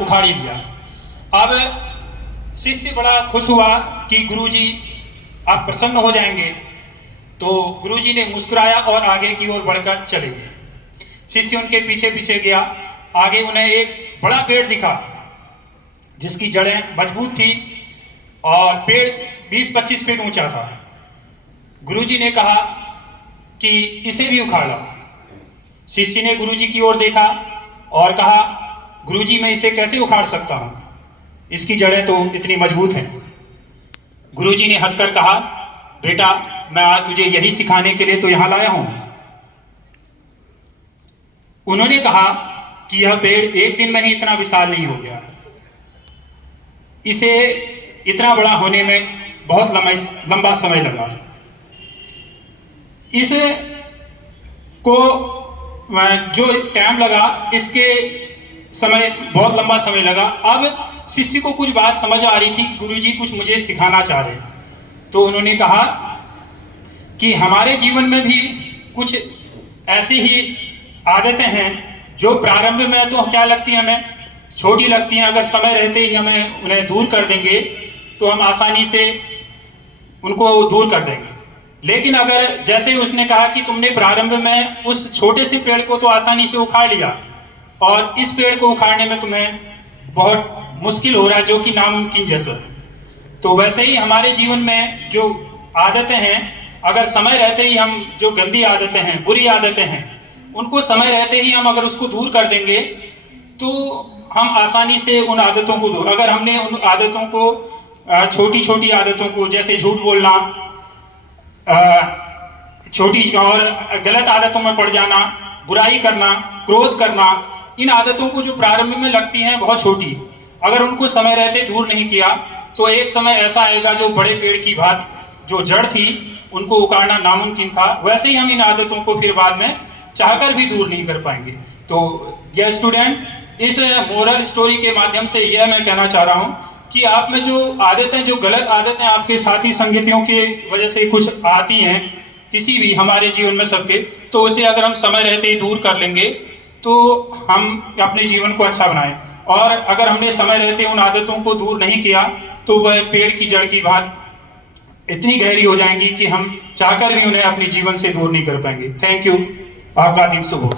उखाड़ ही दिया। अब शिष्य बड़ा खुश हुआ कि गुरुजी आप प्रसन्न हो जाएंगे, तो गुरुजी ने मुस्कुराया और आगे की ओर बढ़कर चले गए। शिष्य उनके पीछे पीछे गया। आगे उन्हें एक बड़ा पेड़ दिखा जिसकी जड़ें मजबूत थी और पेड़ 20-25 फीट ऊंचा था। गुरुजी ने कहा कि इसे भी उखाड़ लो। शिष्य ने गुरुजी की ओर देखा और कहा, गुरुजी मैं इसे कैसे उखाड़ सकता हूं, इसकी जड़ें तो इतनी मजबूत हैं। गुरुजी ने हंसकर कहा, बेटा मैं आज तुझे यही सिखाने के लिए तो यहां लाया हूं। उन्होंने कहा कि यह पेड़ एक दिन में ही इतना विशाल नहीं हो गया, इसे इतना बड़ा होने में बहुत लंबा समय लगा। इस को जो टाइम लगा, इसके समय बहुत लंबा समय लगा। अब शिष्य को कुछ बात समझ आ रही थी, गुरुजी कुछ मुझे सिखाना चाह रहे। तो उन्होंने कहा कि हमारे जीवन में भी कुछ ऐसी ही आदतें हैं जो प्रारंभ में तो क्या लगती हैं, हमें छोटी लगती हैं, अगर समय रहते ही हमें उन्हें दूर कर देंगे तो हम आसानी से उनको दूर कर देंगे। लेकिन अगर जैसे उसने कहा कि तुमने प्रारंभ में उस छोटे से पेड़ को तो आसानी से उखाड़ लिया और इस पेड़ को उखाड़ने में तुम्हें बहुत मुश्किल हो रहा है, जो कि नामुमकिन जैसा है। तो वैसे ही हमारे जीवन में जो आदतें हैं, अगर समय रहते ही हम जो गंदी आदतें हैं, बुरी आदतें हैं, उनको समय रहते ही हम अगर उसको दूर कर देंगे तो हम आसानी से उन आदतों को दूर, अगर हमने उन आदतों को छोटी छोटी आदतों को, जैसे झूठ बोलना, छोटी और गलत आदतों में पड़ जाना, बुराई करना, क्रोध करना, इन आदतों को जो प्रारंभ में लगती हैं बहुत छोटी, अगर उनको समय रहते दूर नहीं किया तो एक समय ऐसा आएगा जो बड़े पेड़ की बात जो जड़ थी उनको उखाड़ना नामुमकिन था। वैसे ही हम इन आदतों को फिर बाद में चाहकर भी दूर नहीं कर पाएंगे। तो यह स्टूडेंट, इस मोरल स्टोरी के माध्यम से यह मैं कहना चाह रहा हूँ कि आप में जो आदतें, जो गलत आदतें आपके साथी संगतियों की वजह से कुछ आती हैं, किसी भी हमारे जीवन में सबके, तो उसे अगर हम समय रहते ही दूर कर लेंगे तो हम अपने जीवन को अच्छा बनाएं। और अगर हमने समय रहते उन आदतों को दूर नहीं किया तो वह पेड़ की जड़ की बात इतनी गहरी हो जाएंगी कि हम चाहकर भी उन्हें अपने जीवन से दूर नहीं कर पाएंगे। Thank you. आपका दिन शुभ हो।